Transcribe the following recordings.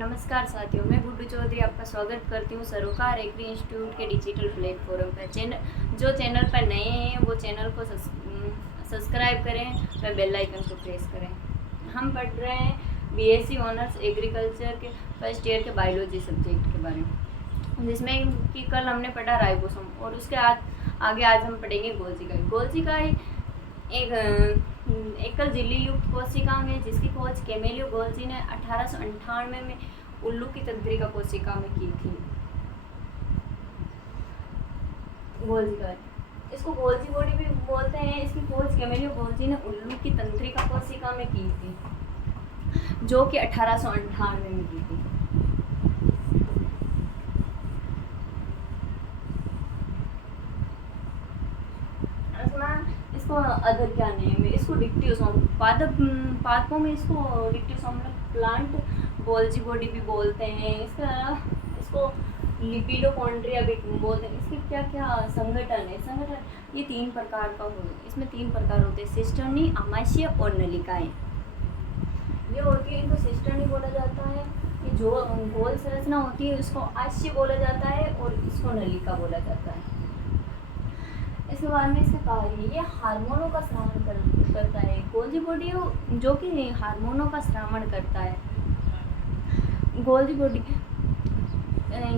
नमस्कार साथियों, मैं गुड्डू चौधरी आपका स्वागत करती हूँ सरोकार एग्री इंस्टीट्यूट के डिजिटल प्लेटफॉर्म पर। जो चैनल पर नए हैं वो चैनल को सब्सक्राइब करें व बेल आइकन को प्रेस करें। हम पढ़ रहे हैं बीएससी ऑनर्स एग्रीकल्चर के फर्स्ट ईयर के बायोलॉजी सब्जेक्ट के बारे में, जिसमें कि कल हमने पढ़ा राइबोसोम और उसके आगे आज हम पढ़ेंगे गोल्जी गोल्जी एक एकल झिल्ली युक्त कोशिकांग है जिसकी खोज कैमेलियो गोल्जी ने 1898 में उल्लू की तंत्रिका कोशिका में की थी। गोल्जी इसको गोल्जी बॉडी भी बोलते हैं। इसकी खोज कैमेलियो गोल्जी ने उल्लू की तंत्रिका कोशिका में की थी, जो कि 1898 में की थी। इसको अदर क्या नेम है, इसको डिक्टियोसोम पादपों में इसको डिक्टियोसोम प्लांट गोल्जी बॉडी भी बोलते हैं। इसको लिपिडोकॉन्ड्रिया भी बोलते हैं। इसके क्या क्या संगठन है, ये 3 प्रकार का हो, इसमें 3 प्रकार होते हैं, सिस्टर्नी, आमाशय और नलिकाएं। ये होती है, इनको सिस्टर्नी बोला जाता है। ये जो गोल संरचना होती है उसको आशय बोला जाता है और इसको नलिका बोला जाता है। इसके बाद में इसका कार्य, ये हार्मोनों का स्रावण करता है। गोल्जी बॉडी जो कि हार्मोनों का स्रावण करता है। गोल्जी बॉडी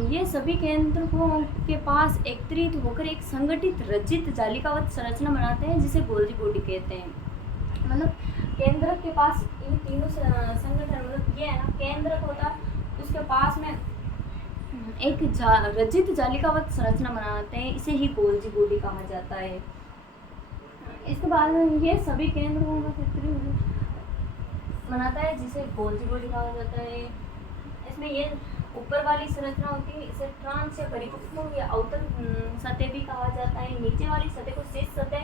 ये सभी केंद्रकों के पास एकत्रित होकर एक संगठित रचित जालिकावत संरचना बनाते हैं, जिसे गोल्जी बॉडी कहते हैं। मतलब केंद्रक के पास इन तीनों संगठन, मतलब ये है ना, केंद्रक होता है, उसके पास में एक रचित जालिकावत संरचना बनाते हैं, इसे ही गोल्जी बॉडी कहा जाता है। इसके बाद में ये सभी केंद्रों में बनाता है, जिसे गोल्जी बॉडी कहा जाता है। इसमें ये ऊपर वाली संरचना होती है, इसे ट्रांस या परिपक्व या अवतल सतह भी कहा जाता है। नीचे वाली सतह को शीर्ष सतह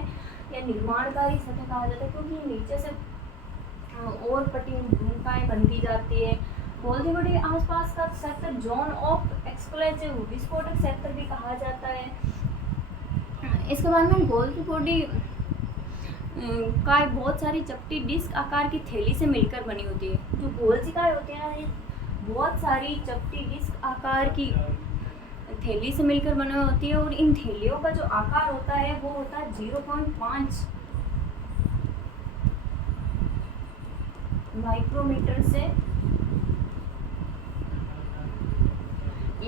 या निर्माणकारी सतह कहा जाता है, क्योंकि नीचे से और पट्टिकाएं बनती जाती है। गोल्जी बॉडी आसपास का सेक्टर जोन ऑफ एक्सप्लोजिव विस्फोटक सेक्टर भी कहा जाता है। इसके बाद में गोल्जी बॉडी का बहुत सारी चपटी डिस्क आकार की थैली से मिलकर बनी होती है। जो गोल्जिकाएं होती है ना, ये बहुत सारी चपटी डिस्क आकार की थैली से मिलकर बनी होती है, और इन थैलियों का जो आकार होता है वो होता है 0.5 माइक्रोमीटर से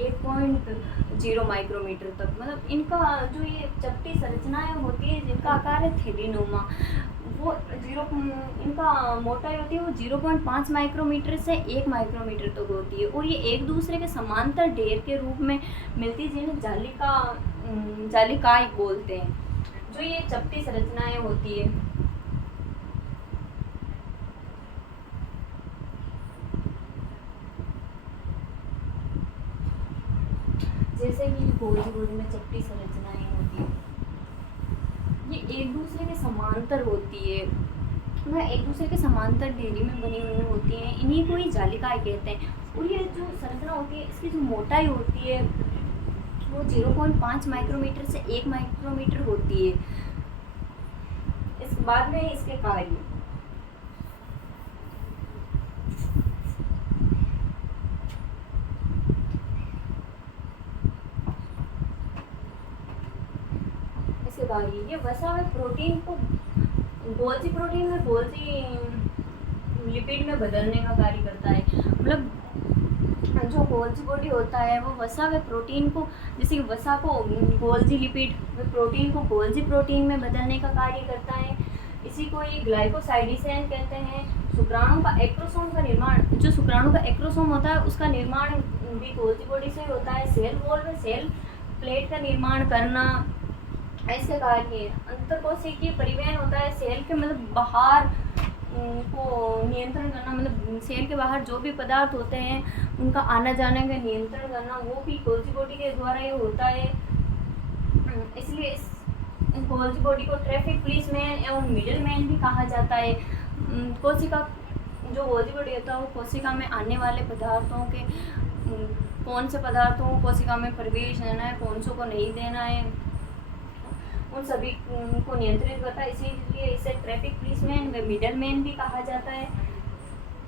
1.0 माइक्रोमीटर तक। मतलब इनका जो ये चपटी संरचनाएं होती है जिनका आकार है थैलीनुमा, वो इनका मोटाई होती है वो 0.5 माइक्रोमीटर से 1 माइक्रोमीटर तक होती है, और ये एक दूसरे के समांतर ढेर के रूप में मिलती, जिन्हें जालिकाएं बोलते हैं। जो ये चपटी संरचनाएं होती है, जैसे कि गोल्जी बॉडी में चपटी संरचनाएं होती है, ये एक दूसरे के समांतर होती है, वह एक दूसरे के समांतर ढेरी में बनी हुई होती हैं। इन्हीं को ही जालिकाएं कहते हैं। और ये जो संरचना होती है, इसकी जो मोटाई होती है वो 0.5 माइक्रोमीटर से 1 माइक्रोमीटर होती है। इस बाद में इसके कार्य, ये वसा में प्रोटीन को गोल्जी प्रोटीन में गोल्जी लिपिड में बदलने का कार्य करता है। मतलब जो गोल्जी बॉडी होता है वो वसा व प्रोटीन को, जैसे कि वसा को गोल्जी लिपिड व प्रोटीन को गोल्जी प्रोटीन में बदलने का कार्य करता है। इसी को ये ग्लाइकोसाइडिसेन कहते हैं। शुक्राणु का एक्रोसोम का निर्माण, जो शुक्राणु का एक्रोसोम होता है उसका निर्माण भी गोल्जी बॉडी से होता है। सेल वॉल में सेल प्लेट का निर्माण करना ऐसे कार्य। अंतरकोशिकीय परिवहन होता है, सेल के मतलब बाहर को नियंत्रण करना, मतलब सेल के बाहर जो भी पदार्थ होते हैं उनका आना जाने का नियंत्रण करना, वो भी गोल्जी बॉडी के द्वारा ये होता है। इसलिए इस गोल्जी बॉडी को ट्रैफिक पुलिस मैन एवं मिडिल मैन भी कहा जाता है। कोशिका, जो गोल्जी बॉडी होता है वो कोशिका में आने वाले पदार्थों के कौन से पदार्थों को कोशिका में प्रवेश देना है, कौन से को नहीं देना है, उन सभी को नियंत्रित करता है। इसीलिए इसे ट्रैफिक पुलिसमैन व मिडल मैन भी कहा जाता है।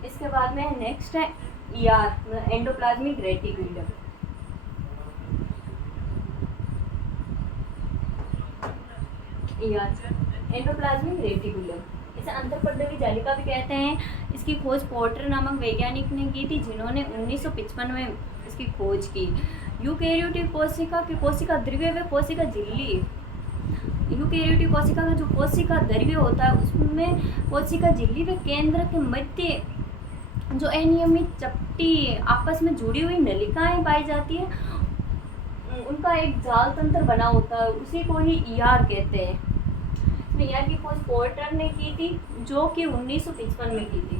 इसके बाद में नेक्स्ट है ER endoplasmic reticulum. Endoplasmic reticulum इसे अंतर्पटलीय जालिका भी कहते हैं। इसकी खोज पोर्टर नामक वैज्ञानिक ने की थी, जिन्होंने 1955 में इसकी खोज की। यूकेरियोटिक कोशिका की कोशिका द्रव्य व कोशिका झिल्ली। यूकेरियोटिक कोशिका का जो कोशिका द्रव्य होता है उसमें कोशिका झिल्ली व केंद्र के मध्य जो अनियमित चपटी आपस में जुड़ी हुई नलिकाएं पाई जाती है, उनका एक जाल तंत्र बना होता है, उसी को ही ER कहते हैं। ER की खोज पोर्टर ने की थी, जो कि 1955 में की थी।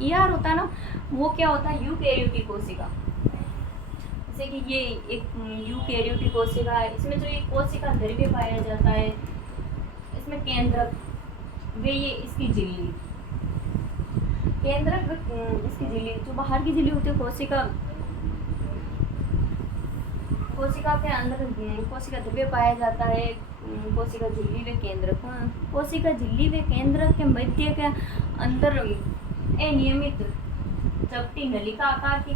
ER होता है ना, वो क्या होता है, यूकेरियोटिक कोशिका। जैसे कि ये एक यूकेरियोटिक कोशिका है, इसमें जो एक कोशिका द्रव्य पाया जाता है, इसमें केंद्रक वे ये इसकी झिल्ली, केंद्रक इसकी झिल्ली, जो बाहर की झिल्ली होती है कोशिका के अंदर कोशिका द्रव्य पाया जाता है। कोशिका झिल्ली व केंद्रक, कोशिका झिल्ली व केंद्रक के मध्य के अंदर अनियमित चपटी नलिका आकार की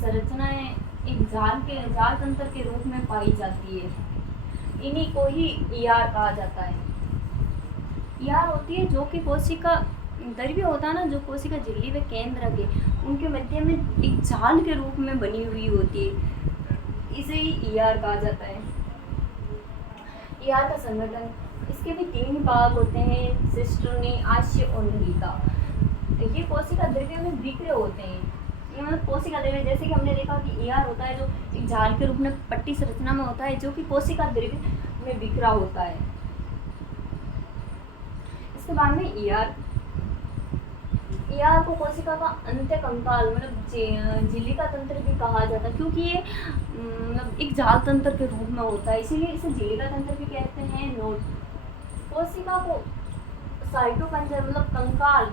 संरचनाएं एक जाल तंत्र के रूप में पाई जाती है। इन्हीं को ही ER कहा जाता है। ER होती है जो कि कोशिका द्रव्य होता है ना, जो कोशिका झिल्ली व केंद्र के उनके मध्य में एक जाल के रूप में बनी हुई होती है, इसे ही ER कहा जाता है। ER का संगठन, इसके भी 3 भाग होते हैं, सिस्टर्नी, आश्य और नलिका। ये कोशिका द्रव्य में बिखरे होते हैं। ये मतलब कोशिका द्रव्य, जैसे कि हमने देखा कि ER होता है जो एक जाल के रूप में पट्टी संरचना में होता है, जो कि कोशिका द्रव्य में बिखरा होता है। इसके बाद में ER को कोशिका का अंत्य कंकाल मतलब झिल्लिका तंत्र भी कहा जाता है, क्योंकि ये मतलब एक जाल तंत्र के रूप में होता है, इसीलिए इसे झिल्लिका तंत्र भी कहते हैं। नोट, कोशिका को साइटोपंजर मतलब कंकाल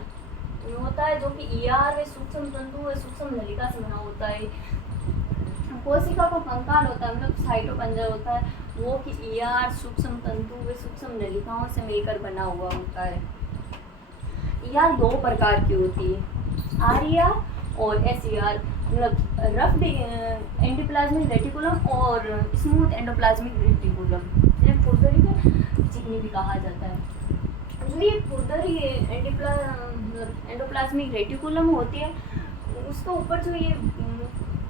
होता है, जो कि ER व सूक्ष्म तंतु व सूक्ष्म नलिका से बना होता है। कोशिका को कंकाल होता है मतलब साइटोपंजर होता है, वो कि ER सूक्ष्म तंतु व सूक्ष्म नलिकाओं से मिलकर बना हुआ होता है। ER 2 प्रकार की होती है, RER और SER, मतलब रफ एंडोप्लाज्मिक रेटिकुलम और स्मूथ एंडोप्लाज्मिक रेटिकुलम, जिन्हें खुरदरी में चिकनी भी कहा जाता है। जो ये खुरदरी एंडोप्लाज्मिक रेटिकुलम होती है, उसके ऊपर जो ये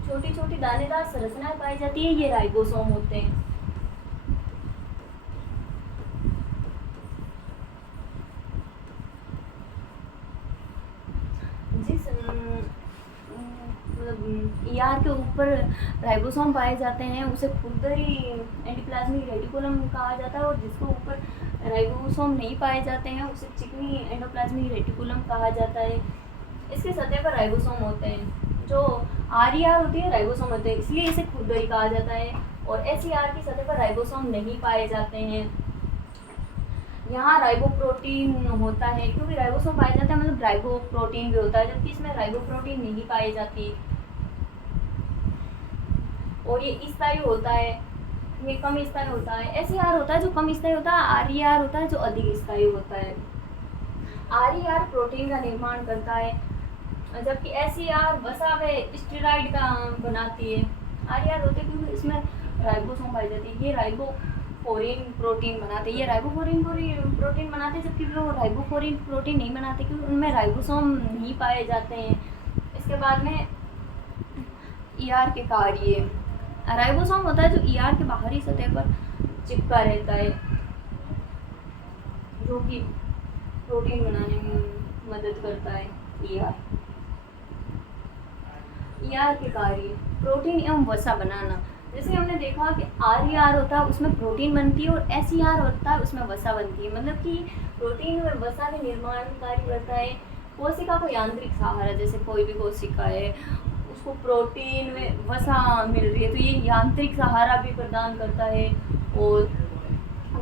छोटी छोटी दानेदार संरचनाएं पाई जाती है, ये राइबोसोम होते हैं। जिस ER के ऊपर राइबोसोम पाए जाते हैं उसे खुरदरी एंडोप्लाज्मिक रेटिकुलम कहा जाता है, और जिसके ऊपर राइबोसोम नहीं पाए जाते हैं उसे चिकनी एंडोप्लाज्मिक रेटिकुलम कहा जाता है। इसके सतह पर राइबोसोम होते हैं। जो RER होती है राइबोसोम होते हैं, इसलिए इसे खुरदरी कहा जाता है, और SER की सतह पर राइबोसोम नहीं पाए जाते हैं। यहाँ राइबोप्रोटीन होता है, क्योंकि राइबोसोम पाए जाते हैं मतलब राइबोप्रोटीन भी होता है, जबकि इसमें राइबोप्रोटीन नहीं पाई जाती। और ये स्थायी होता है, ये कम स्थायी होता है। SER होता है जो कम स्थायी होता है, RER होता है जो अधिक स्थायी होता है। RER प्रोटीन का निर्माण करता है, जबकि SER वसा व स्टेरॉइड का बनाती है। RER होते हैं क्योंकि इसमें राइबोसोम पाई जाती है, ये राइबोफोरिन प्रोटीन बनाते हैं, ये राइबोफोरिन प्रोटीन बनाते हैं, जबकि वो राइबोफोरिन प्रोटीन नहीं बनाते क्योंकि उनमें राइबोसोम नहीं पाए जाते हैं। इसके बाद में ER के कार्य, राइबोसोम होता है जो ER के बाहरी सतह पर चिपका रहता है, जो कि प्रोटीन बनाने में मदद करता है। ER के कार्य, प्रोटीन एवं वसा बनाना। जैसे हमने देखा कि RER होता है उसमें प्रोटीन बनती है, और SER होता है उसमें वसा बनती है, मतलब कि प्रोटीन व वसा के निर्माण कार्य करता है। कोशिका को यांत्रिक सहारा, जैसे कोई भी कोशिका है उसको प्रोटीन व वसा मिल रही है तो ये यांत्रिक सहारा भी प्रदान करता है। और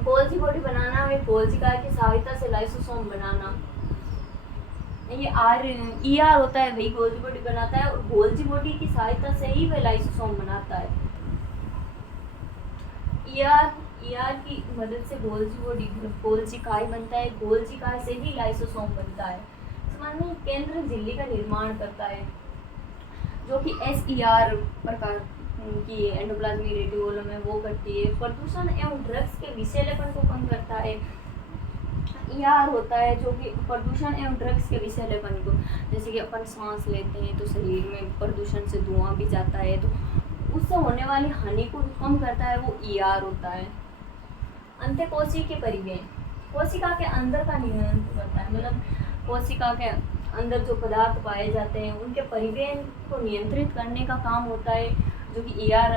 गोल्जी बॉडी बनाना व कोशिका की सहायता से लाइसोसोम बनाना, ये ER होता है वही गोल्जी बॉडी बनाता है, और गोल्जी बॉडी की सहायता से ही वह लाइसोसोम बनाता है। ईआर की मदद से गोल्जी बॉडी गोल्जी काय बनता है, गोल्जी काय से ही लाइसोसोम बनता है। समाज में केंद्र झिल्ली का निर्माण करता है जो कि एसईआर प्रकार की एंडोप्लाज्मिक रेटिकुलम है वो करती है। प्रदूषण एवं ड्रग्स के विषैलेपन को कम करता है। ईआर होता है जो कि प्रदूषण एवं ड्रग्स के विषैलेपन को, जैसे कि अपन सांस लेते हैं तो शरीर में प्रदूषण से धुआं भी जाता है, तो उससे होने वाली हानि को कम करता है, वो ईआर होता है। अंत्यकोशिकीय परिव्यय कोशिका के अंदर का नियंत्रण करता है, मतलब कोशिका के अंदर जो पदार्थ पाए जाते हैं उनके परिवहन को नियंत्रित करने का काम होता है जो कि ईआर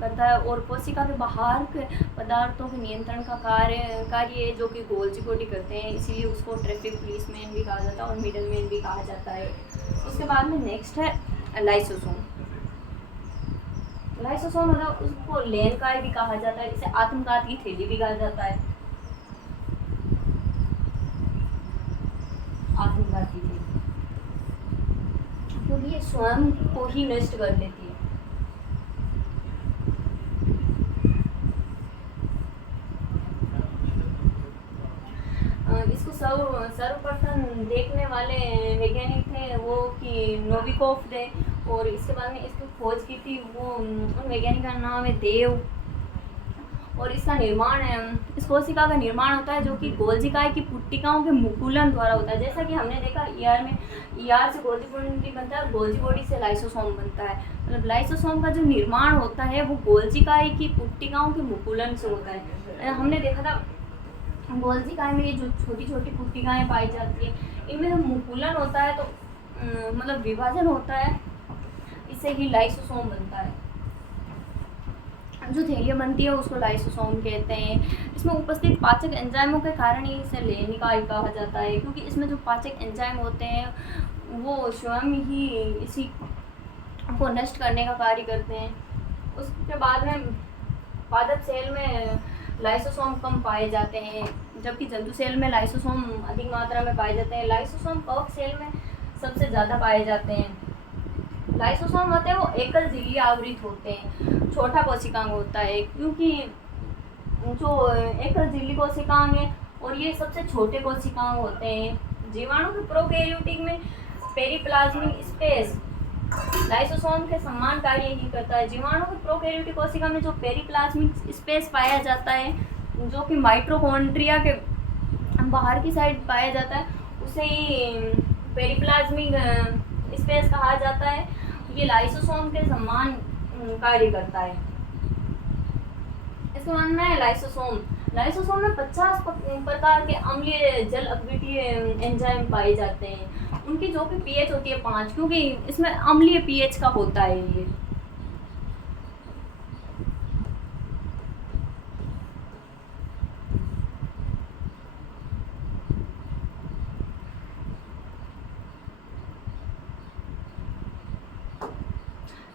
करता है। और कोशिका के बाहर के पदार्थों के नियंत्रण का कार्य जो कि गोल्जी बॉडी करते हैं, इसीलिए उसको ट्रैफिक पुलिसमैन भी कहा जाता है और मिडल मैन भी कहा जाता है। उसके बाद में नेक्स्ट है लाइसोसोम। लाइसोसोम मतलब उसको लेनकाय भी कहा जाता है, इसे आत्मघात की थैली भी कहा जाता है। आत्मघात की थैली क्योंकि ये स्वयं को ही नष्ट कर लेती है। इसको सर्वप्रथम देखने वाले वैज्ञानिक थे वो कि नोविकोव थे, और इसके बाद में इसकी खोज की थी वो उन वैज्ञानिक का नाम है देव। और इसका निर्माण है, इस कोशिका का निर्माण होता है जो कि गोल्जी काय की पुट्टिकाओं के मुकुलन द्वारा होता है। जैसा कि हमने देखा ईआर में, ईआर से गोल्जी बॉडी बनता है, गोल्जी बॉडी से लाइसोसोम बनता है। मतलब लाइसोसोम का जो निर्माण होता है वो गोल्जी काय की पुट्टिकाओं के मुकुलन से होता है। हमने देखा था गोल्जी काय में ये जो छोटी छोटी पुट्टिकाएं पाई जाती है, इनमें जब मुकुलन होता है तो मतलब विभाजन होता है, इससे ही लाइसोसोम बनता है। जो थैलियाँ बनती है उसको लाइसोसोम कहते हैं। इसमें उपस्थित पाचक एंजाइमों के कारण ही इसे लेनिकाय कहा जाता है, क्योंकि इसमें जो पाचक एंजाइम होते हैं वो स्वयं ही इसी को नष्ट करने का कार्य करते हैं। उसके बाद में पादप सेल में लाइसोसोम कम पाए जाते हैं, जबकि जंतु सेल में लाइसोसोम अधिक मात्रा में पाए जाते हैं। लाइसोसोम कवक सेल में सबसे ज़्यादा पाए जाते हैं। लाइसोसोम होते हैं वो एकल झिल्ली आवृत होते हैं, छोटा कोशिकांग होता है, क्योंकि जो एकल झिल्ली कोशिकांग है और ये सबसे छोटे कोशिकांग होते हैं। जीवाणु के प्रोकैरियोटिक में पेरिप्लाज्मिक स्पेस लाइसोसोम के समान कार्य ही करता है। जीवाणु के प्रोकैरियोटिक कोशिका में जो पेरिप्लाज्मिक स्पेस पाया जाता है, जो कि माइटोकॉन्ड्रिया के बाहर की साइड पाया जाता है, उसे ही पेरिप्लाज्मिक स्पेस कहा जाता है। ये लाइसोसोम के समान कार्य करता है। इसके बाद में लाइसोसोम में 50 प्रकार के अम्लीय जल अपघट्य एंजाइम पाए जाते हैं। उनकी जो कि पीएच होती है 5, क्योंकि इसमें अम्लीय पीएच का होता है ये।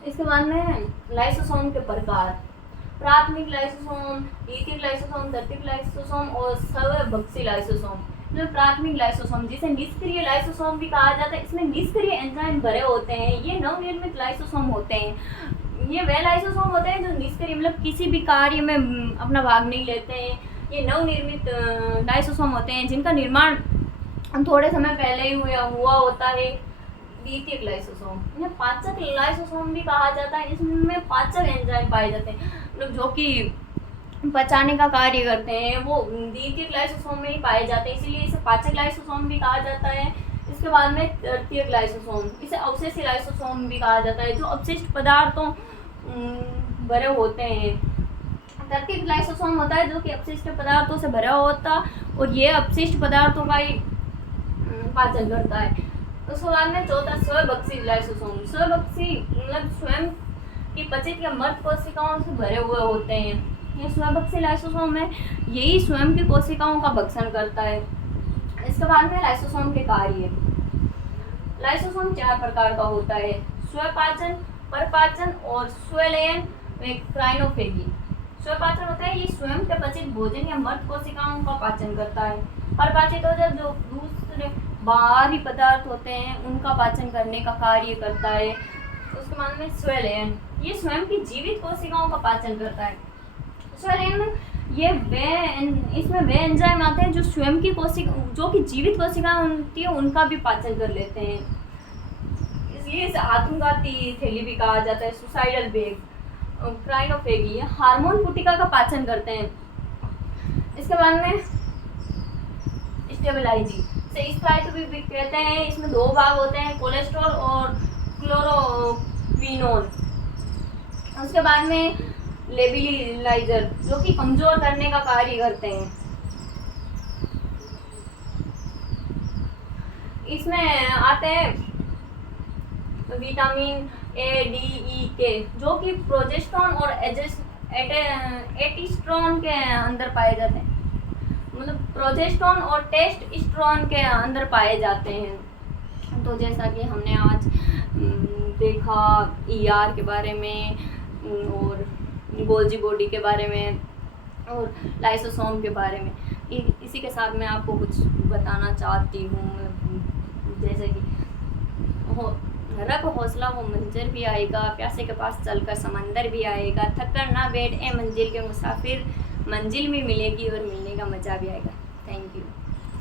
इसके बाद में लाइसोसोम के प्रकार, प्राथमिक लाइसोसोम, द्वितीयक लाइसोसोम, तृतीयक लाइसोसोम और सर्वभक्षी लाइसोसोम। जो प्राथमिक लाइसोसोम जिसे निष्क्रिय लाइसोसोम भी कहा जाता है, इसमें निष्क्रिय एंजाइम भरे होते हैं। ये नवनिर्मित लाइसोसोम होते हैं। ये वे लाइसोसोम होते हैं जो निष्क्रिय मतलब किसी भी कार्य में अपना भाग नहीं लेते हैं। ये नवनिर्मित लाइसोसोम होते हैं जिनका निर्माण थोड़े समय पहले ही हुआ होता है। द्वितीयक लाइसोसोम, इन्हें पाचक लाइसोसोम भी कहा जाता है। इसमें पाचक एंजाइम पाए जाते हैं, मतलब जो कि पचाने का कार्य करते हैं, वो द्वितीयक लाइसोसोम में ही पाए जाते हैं, इसीलिए इसे पाचक लाइसोसोम भी कहा जाता है। इसके बाद में तृतीयक लाइसोसोम, इसे अवशेषी लाइसोसोम भी कहा जाता है, जो अपशिष्ट पदार्थों भरे होते हैं। तृतीयक लाइसोसोम होता है जो कि अपशिष्ट पदार्थों से भरा होता और ये अपशिष्ट पदार्थों का ही पाचन करता है। उसके बाद में चौथा स्वभक्षी लाइसोसोम। स्वभक्षी मतलब स्वयं की पचित या मृत कोशिकाओं से भरे हुए होते हैं। ये स्वभक्षी लाइसोसोम है, यही स्वयं की कोशिकाओं का भक्षण करता है। इसके बाद में लाइसोसोम के कार्य। लाइसोसोम 4 प्रकार का होता है, स्वपाचन, परपाचन और स्वलयन व क्राइनोफेगी। स्वपाचन होता है ये स्वयं के पचित भोजन या मृत कोशिकाओं का पाचन करता है। परपाचित होता है जो दूसरे बाहरी पदार्थ होते हैं उनका पाचन करने का कार्य करता है। उसके बाद में स्वलयन, ये स्वयं की जीवित कोशिकाओं का पाचन करता है। स्वलयन में इसमें वे एंजाइम आते हैं जो स्वयं की कोशिका, जो कि जीवित कोशिका होती है, उनका भी पाचन कर लेते हैं। इसलिए इसे आत्मघाती थैली भी कहा जाता है, सुसाइडल बैग, क्राइनोफेगी। ये हार्मोन पुटिका का पाचन करते हैं। इसके बाद में स्टेबलाइजी से स्थायित्व भी कहते हैं। इसमें दो भाग होते हैं, कोलेस्ट्रॉल और क्लोरोक्विनोन। उसके बाद में लेबिलाइजर, जो कि कमजोर करने का कार्य करते हैं। इसमें आते हैं विटामिन ए, डी, ई, के, जो कि प्रोजेस्टेरोन और एस्टेरोन के अंदर पाए जाते हैं। मतलब प्रोजेस्टेरोन और टेस्टोस्टेरोन के अंदर पाए जाते हैं। तो जैसा कि हमने आज देखा ईआर के बारे में और गोल्जी बॉडी के बारे में और लाइसोसोम के बारे में, इसी के साथ मैं आपको कुछ बताना चाहती हूँ। जैसे कि रख हौसला वो मंजर भी आएगा, प्यासे के पास चलकर समंदर भी आएगा, थक कर ना बैठ ए मंजिल के मुसाफिर, मंजिल भी मिलेगी और मिलने का मज़ा भी आएगा। Thank you.